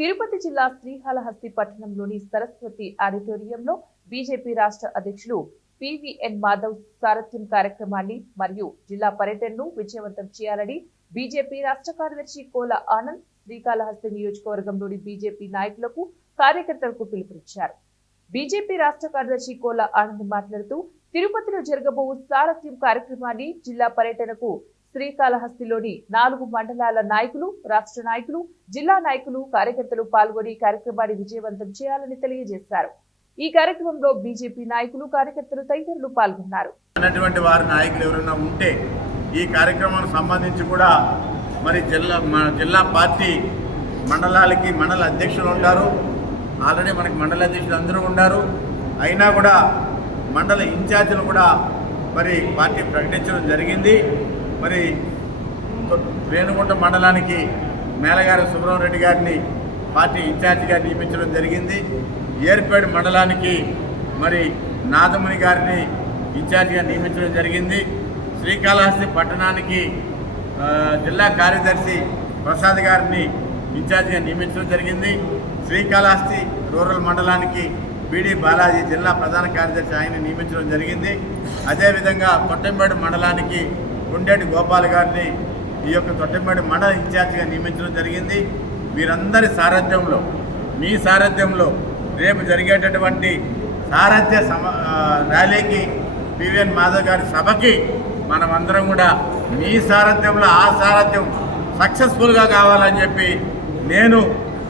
తిరుపతి జిల్లా శ్రీకాళహస్తి పట్టణంలోని సరస్వతి ఆడిటోరియంలో బీజేపీ రాష్ట్ర అధ్యక్షులు పివిఎన్ మాధవ్ సారథ్యం కార్యక్రమాన్ని మరియు జిల్లా పర్యటనను విజయవంతం చేయాలని బీజేపీ రాష్ట్ర కార్యదర్శి కోల ఆనంద్ శ్రీకాళహస్తి నియోజకవర్గంలోని బీజేపీ నాయకులకు కార్యకర్తలకు పిలుపునిచ్చారు. బీజేపీ రాష్ట్ర కార్యదర్శి కోల ఆనంద్ మాట్లాడుతూ తిరుపతిలో జరగబో సారథ్యం కార్యక్రమాన్ని జిల్లా పర్యటనకు శ్రీకాళహస్తిలోని 4 మండలాల నాయకులు, రాష్ట్ర నాయకులు, జిల్లా నాయకులు, కార్యకర్తలు పాల్గొని కార్యక్రమాన్ని విజయవంతం చేయాలని తెలియజేశారు. ఈ కార్యక్రమంలో బీజేపీ నాయకులు, కార్యకర్తలు తదితరులు పాల్గొన్నారు. అన్నటువంటి వారి నాయకులు ఎవరైనా ఉంటే ఈ కార్యక్రమానికి సంబంధించి కూడా మరి జిల్లా పార్టీ మండలాలకి మండల అధ్యక్షులు ఉంటారు. ఆల్రెడీ మనకి మండల అధ్యక్షులు అందరూ ఉన్నారు. అయినా కూడా మండల ఇన్ఛార్జీలు కూడా మరి పార్టీ ప్రకటించడం జరిగింది. మరి రేణుగుంట మండలానికి మేలగారి సుబ్రహ్మరెడ్డి గారిని పార్టీ ఇన్ఛార్జిగా నియమించడం జరిగింది. ఏర్పేడు మండలానికి మరి నాదముని గారిని ఇన్ఛార్జిగా నియమించడం జరిగింది. శ్రీకాళహస్తి పట్టణానికి జిల్లా కార్యదర్శి ప్రసాద్ గారిని ఇన్ఛార్జిగా నియమించడం జరిగింది. శ్రీకాళహస్తి రూరల్ మండలానికి బీడీ బాలాజీ జిల్లా ప్రధాన కార్యదర్శి ఆయన నియమించడం జరిగింది. అదేవిధంగా తొట్టంబేడు మండలానికి గుండెటి గోపాల్ గారిని ఈ యొక్క తొట్టంబేడు మండల ఇన్ఛార్జిగా నియమించడం జరిగింది. వీరందరి సారథ్యంలో, మీ సారథ్యంలో రేపు జరిగేటటువంటి సారథ్య ర్యాలీకి పివిఎన్ మాధవ్ గారి సభకి మనమందరం కూడా మీ సారథ్యంలో ఆ సారథ్యం సక్సెస్ఫుల్గా కావాలని చెప్పి నేను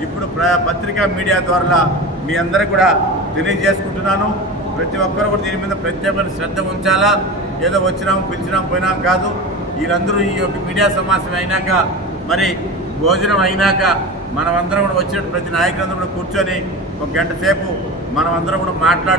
ఇప్పుడు పత్రికా మీడియా ద్వారా మీ అందరూ కూడా తెలియజేసుకుంటున్నాను. ప్రతి ఒక్కరు కూడా దీని మీద ప్రత్యేకమైన శ్రద్ధ ఉంచాలా. ఏదో వచ్చినాం పిలిచినాం పోయినాం కాదు. వీళ్ళందరూ ఈ యొక్క మీడియా సమావేశం అయినాక మరి భోజనం అయినాక మనమందరం కూడా వచ్చినట్టు ప్రతి నాయకులందరూ కూడా కూర్చొని 1 గంట సేపు మనమందరం కూడా